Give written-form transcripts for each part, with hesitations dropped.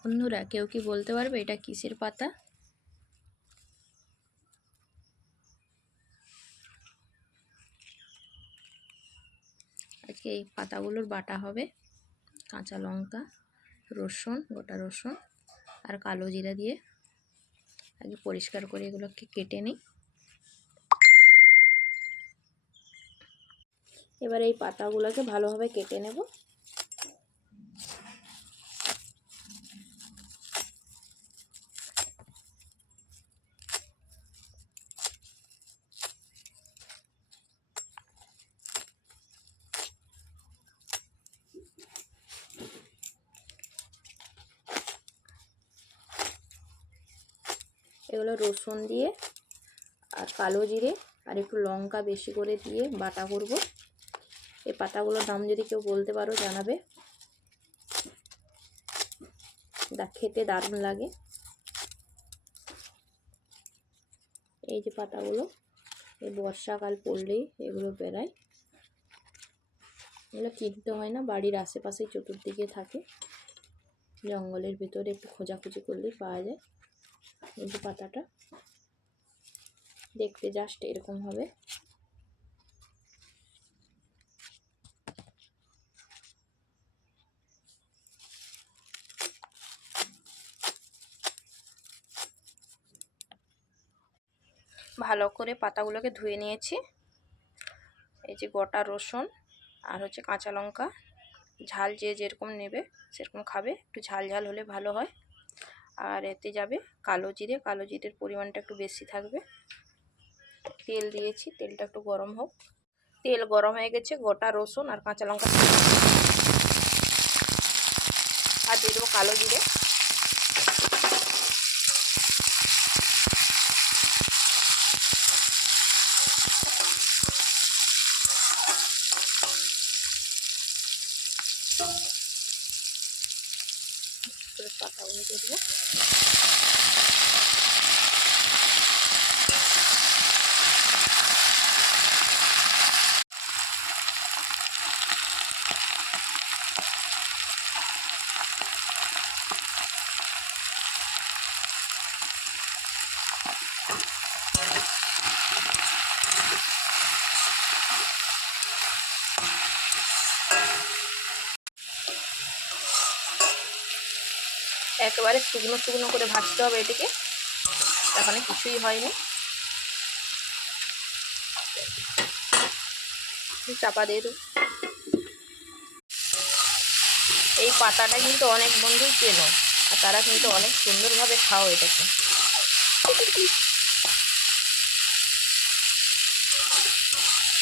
বন্ধুরা কেউ কি বলতে পারবে এটা কিসের পাতা? আজকে এই পাতাগুলোর বাটা হবে কাঁচা লঙ্কা, রসুন, গোটা রসুন আর কালো জিরা দিয়ে। আগে পরিষ্কার করে এগুলোকে কেটে নিই। এবার এই পাতাগুলোকে ভালোভাবে কেটে নেব। এগুলো রসুন দিয়ে আর কালো জিরে আর একটু লঙ্কা বেশি করে দিয়ে বাটা করব। এই পাতাগুলোর নাম যদি কেউ বলতে পারো জানাবে। খেতে দারুণ লাগে। এই যে পাতাগুলো, এই বর্ষাকাল পড়লেই এগুলো বেরায়। এগুলো কিনতে হয় না, বাড়ির আশেপাশেই চতুর্দিকে থাকে। জঙ্গলের ভিতরে একটু খোঁজাখুঁজি করলেই পাওয়া যায়। এই যে পাতাটা দেখতে জাস্ট এরকম হবে। ভালো করে পাতাগুলোকে ধুয়ে নিয়েছি। এই যে গোটা রসুন আর হচ্ছে কাঁচা লঙ্কা, ঝাল যে যেরকম নেবে সেরকম খাবে, একটু ঝাল ঝাল হলে ভালো হয়। আর এতে যাবে কালো জিরে, কালো জিরের পরিমাণটা একটু বেশি থাকবে। তেল দিয়েছি, তেলটা একটু গরম হোক। তেল গরম হয়ে গেছে, গোটা রসুন আর কাঁচা লঙ্কা আর দিয়ে দেবো কালো জিরে। পাতাগুলো দিয়ে দেবো। একেবারে শুকনো শুকনো করে ভাজতে হবে এটিকে, এখানে কিছুই হয়নি। চাপা দিয়ে দেব। এই পাতাটা কিন্তু অনেক বন্ধুই চেনো, আর তারা কিন্তু অনেক সুন্দরভাবে খাও এটাকে।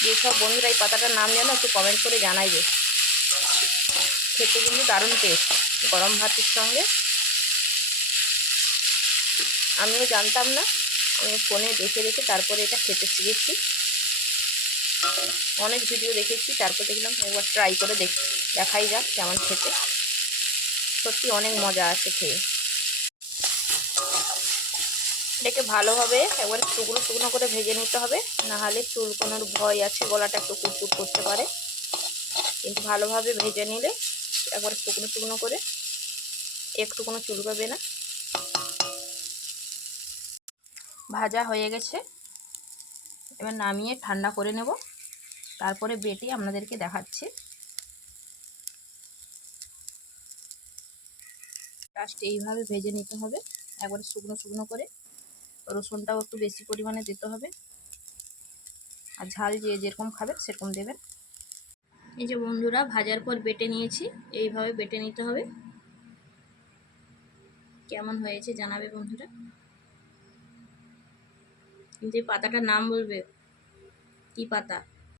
যেসব বন্ধুরা এই পাতাটার নাম জানো একটু কমেন্ট করে জানাইবে। খেতে কিন্তু দারুণ টেস্ট, গরম ভাতের সঙ্গে। আমিও জানতাম না, আমি ফোনে দেখে দেখে তারপরে এটা খেতে শিখেছি। অনেক ভিডিও দেখেছি, তারপর দেখলাম একবার ট্রাই করে দেখাই যাক কেমন খেতে। সত্যি অনেক মজা আছে খেয়ে। এটাকে ভালোভাবে একবার শুকনো শুকনো করে ভেজে নিতে হবে, নাহলে চুলকোনোর ভয় আছে, গলাটা একটু কুটকুট করতে পারে। কিন্তু ভালোভাবে ভেজে নিলে একবার শুকনো শুকনো করে একটু কোনো চুলকাবে না। ভাজা হয়ে গেছে, এবার নামিয়ে ঠান্ডা করে নেব, তারপরে বেটে আপনাদেরকে দেখাচ্ছি। জাস্ট এইভাবে ভেজে নিতে হবে একবারে শুকনো শুকনো করে। রসুনটাও একটু বেশি পরিমাণে দিতে হবে, আর ঝাল যে যেরকম খাবে সেরকম দেবেন। এই যে বন্ধুরা ভাজার পর বেটে নিয়েছি, এইভাবে বেটে নিতে হবে। কেমন হয়েছে জানাবে বন্ধুরা। কিন্তু এই পাতাটার নাম বলবে কি পাতা।